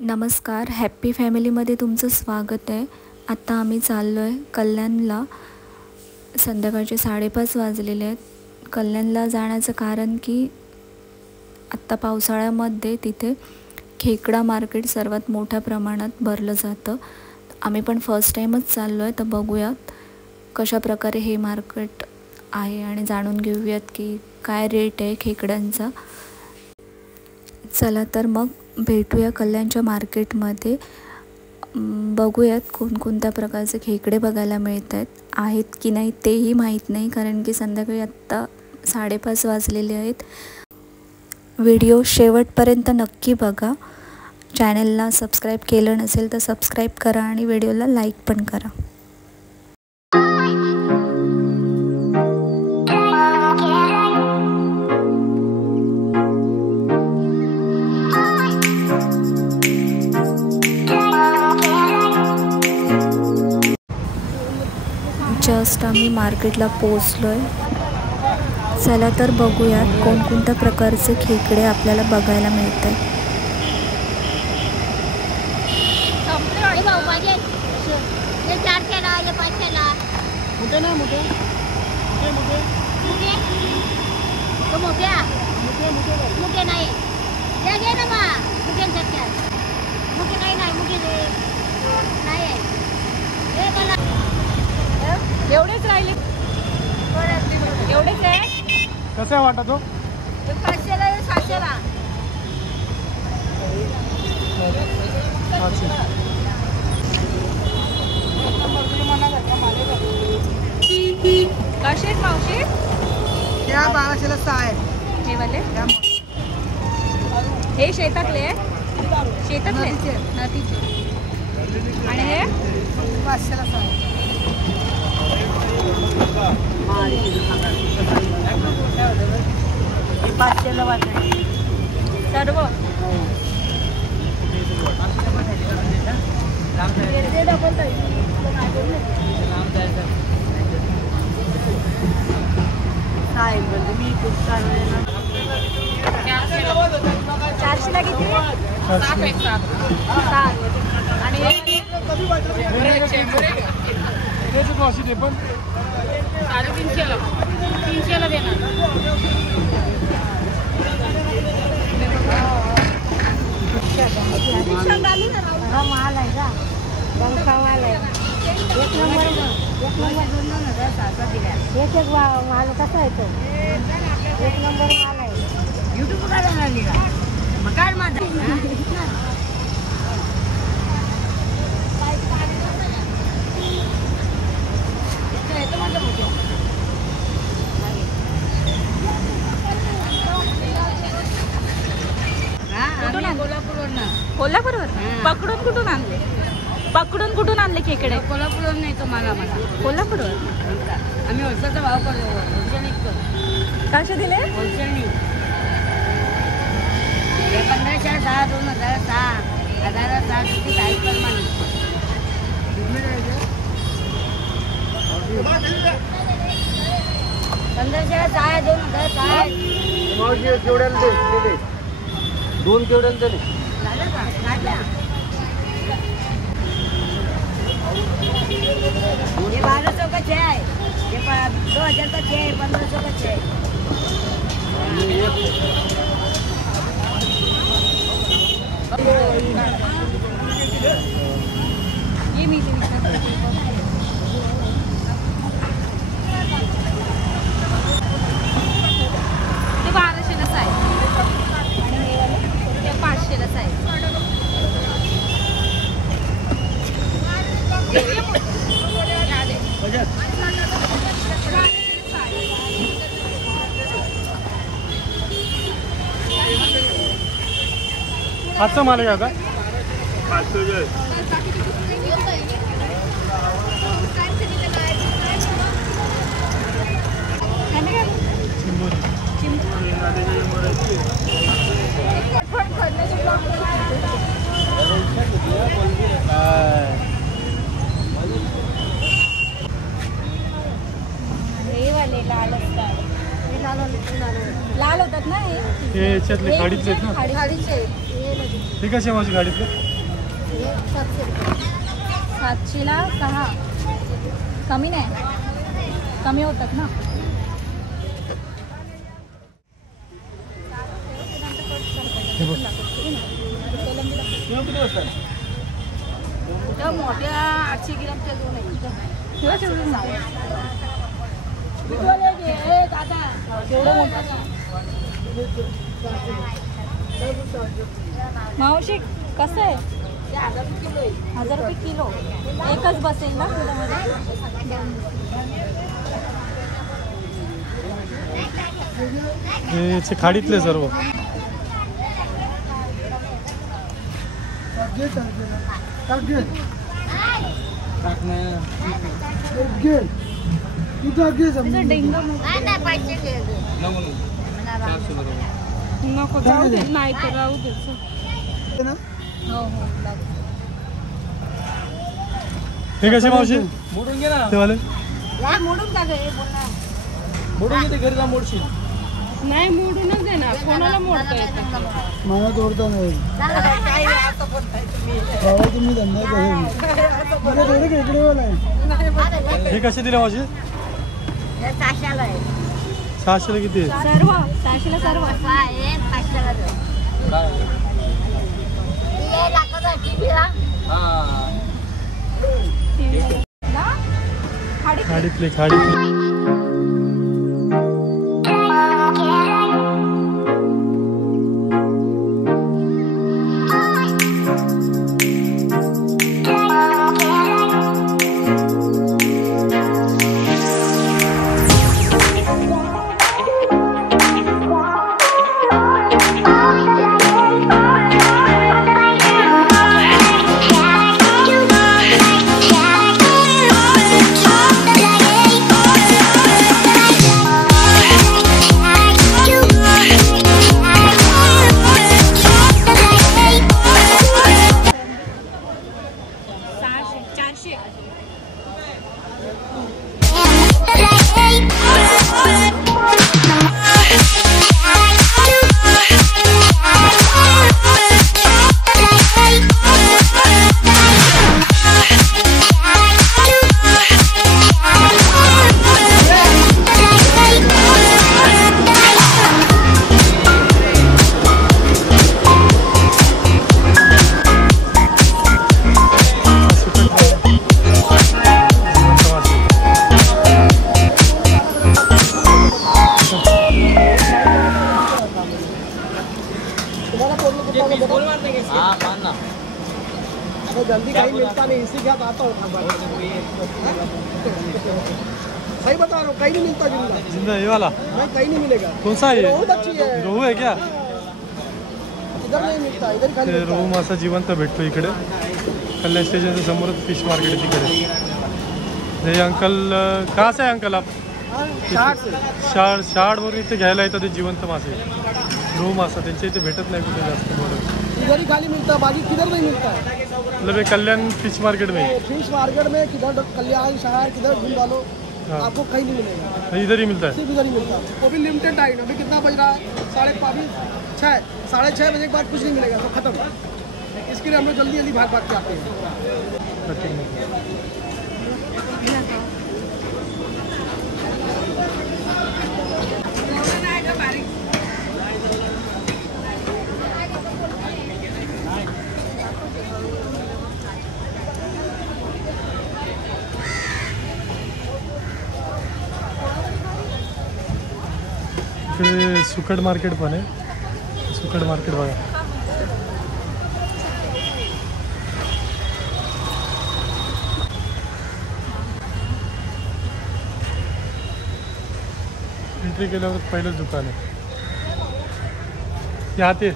नमस्कार, हॅप्पी फॅमिलीमध्ये तुमचं स्वागत आहे। आता आम्ही चाललो आहे कल्याणला। संध्याकाळचे 5:30 वाजलेले आहेत। कल्याणला जाण्याचं कारण की आत्ता पावसाळ्यामध्ये तिथे खेकडा मार्केट सर्वात मोठ्या प्रमाणात भरलं जातं। आम्ही पण फर्स्ट टाईमच चाललो आहे, तर बघूयात कशा प्रकारे हे मार्केट आहे आणि जाणून घेऊयात की काय रेट आहे खेकड्यांचा। चला तर मग भेटूया कल्याणच्या मार्केटमध्ये। बघूयात कोणकोणत्या प्रकारचे खेकडे बघायला मिळत आहेत की नाही तेही माहीत नाही, कारण की संध्याकाळी आत्ता 5:30 वाजलेले आहेत। व्हिडिओ शेवटपर्यंत नक्की बघा। चॅनलला सबस्क्राईब केलं नसेल तर सबस्क्राईब करा आणि व्हिडिओला लाईक पण करा। जस्ट आम्ही मार्केटला पोहोचलो आहे। चला तर बघूयात कोणकोणत्या प्रकारचे खेकडे आपल्याला बघायला मिळत आहेत। एवढेच राहिले, एवढेच आहे। कसं वाटत हो? 500 ला 700 ला। कसे मावशी? त्या 1200 ला 6 आहेत हे वाले। हे शेतातले, शेतातले नदीचे। आणि हे 500 ला 6 500 ला वाटते सर्व। मी खूप सारे 400 ला किती? 7 आणि ते पण 350 ला 300 ला देणार। माल आहे का? बंका माल आहे। एक माल कसा आहे तो? 1 नंबर माल आहे। युट्यूब ला जाणार का? मग माझा कोल्हापूरवर पकडून कुठून आणले? पकडून कुठून आणले खेकडे? कोल्हापूरवर नाही तो मला कोल्हापूरवर। आम्ही होलसेलचा भाव करतो, होलसेल निघतो। कसे दिले? होलसेल नाही 1500 6 2000 6 1000 6 साईज प्रमाणे 1500 6 2000 6 मावशी केवढ्याला दे? 2 केवढ्याला दे? झालं का? काढला ये 1200 का 6 है, ये 2000 का 6 है, 1500 का 6 है। ये मी ते 1200 ला आहे आणि हे वाले ते 500 ला आहे। आजचा माल आहे का? लाल होतात ना हे? हे याच्यातले गाडीतले आहेत ना? खाडीचे ते कसे माझी गाडीतले? 700ला 6 कमी नाही, कमी होतात ना. मोठ्या 800 ग्रॅमच्या 2 आहेत. मावशी कसं आहे? 1000 रुपये किलो. एकच बसेल ना किलोमध्ये? हे खाडीतले सर्व नको जाऊ दे, नाही तर राहू दे. हो हो हे कसे मावशी? मोडून घे ना, ते वाले मोडून का गं? मोडून घे, ते घरी जा मोडशील. नाही मोडूनच दे ना, कोणाला मोडता येतं? मला तोडता नाही गावाची मी धंदा करेन. इकडे वाला आहे. हे कसे दिले मावशी? 600ला आहे. 600ला किती आहे? सर्व 600ला सर्व. आहे 500ला आहे. काय? हे लाखाचा टीव्हीला हा. खाडीतले जल्दी कहीं मिलता नहीं, इसी के आता हूँ. सही बता रहा हूँ, कहीं नहीं मिलता जिंदा. जिंदा ये वाला नहीं, कहीं नहीं मिलेगा. कौन सा है? बहुत अच्छी है. रोहू है क्या? इधर नहीं मिलता, इधर खाली ते मिलता. रोहू मासा जिवंत भेटतो इकडे कल्याण स्टेशनच्या समोरच फिश मार्केट आहे तिकडे. हे अंकल कहाँ से है अंकल आप? शाळवरून इथे घ्यायला येतात ते जिवंत मासे, रोहू मासा. त्यांच्या इथे भेटत नाही कुठे जास्त बरं. इधर ही खाली मिलता है, बाकी किधर नहीं मिलता है. मतलब ये कल्याण फिश मार्केट में? फिश मार्केट में किधर कल्याण शहर किधर घूम डालो, आपको कहीं नहीं मिलेगा. इधर ही मिलता है. सिर्फ इधर ही मिलता है. वो भी लिमिटेड टाइम. अभी कितना बज रहा है? 5:30, 6:30 बजे के बाद कुछ नहीं मिलेगा, तो खत्म. इसके लिए हम लोग जल्दी भाग के आते हैं. इकडे सुकट मार्केट पण आहे. सुकट मार्केट बघा. एंट्री केल्यावर पहिलंच दुकान आहे. या ते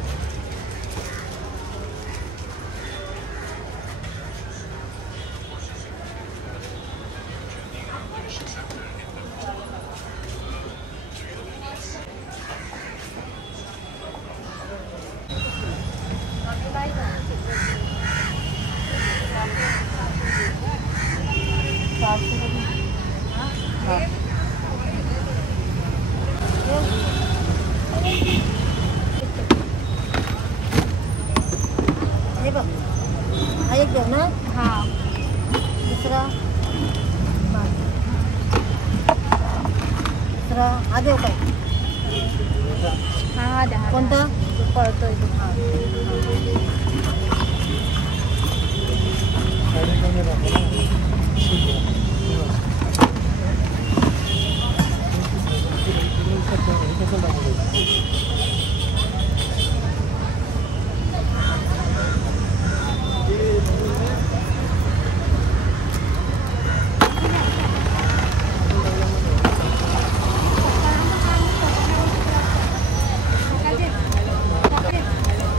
एक देऊ ना. हां दुसरा दुसरा हा देऊ काय? हां द्या. कोणता? पळतोय तो.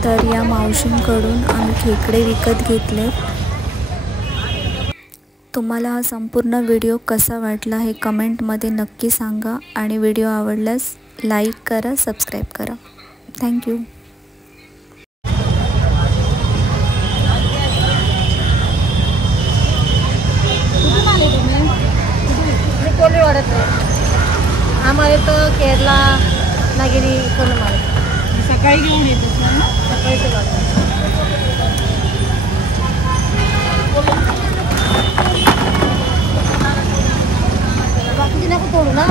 तर या मावशींकडून आम्ही खेकडे विकत घेतले. तुम्हाला हा संपूर्ण व्हिडिओ कसा वाटला हे कमेंटमध्ये नक्की सांगा आणि व्हिडिओ आवडल्यास लाईक करा, सबस्क्राईब करा. थँक्यू. कुठून आले तुम्ही? मी कोल्हेवाड्यात आम्हाला तर केरला रत्नागिरी करून आले. सकाळी घेऊन येतात ना. सकाळी ते गाडी. बाकीची नको तोडू ना.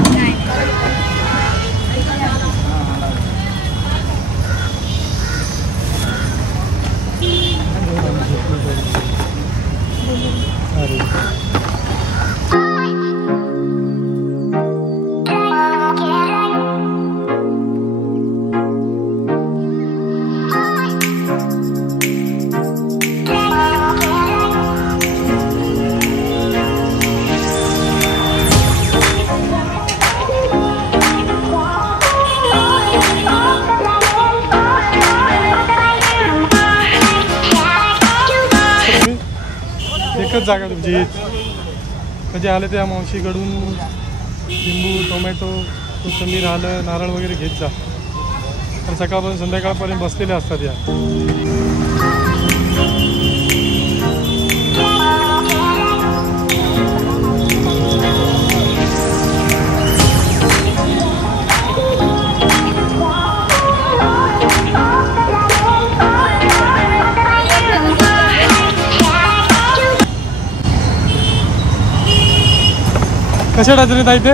एकच जागा तुमची. कधी आले त्या मावशीकडून लिंबू, टोमॅटो, कोथिंबीर, आलं, नारळ वगैरे घेत जा. तर सकाळपासून संध्याकाळपर्यंत बसलेले असतात या. कशा डझन आहेत ते?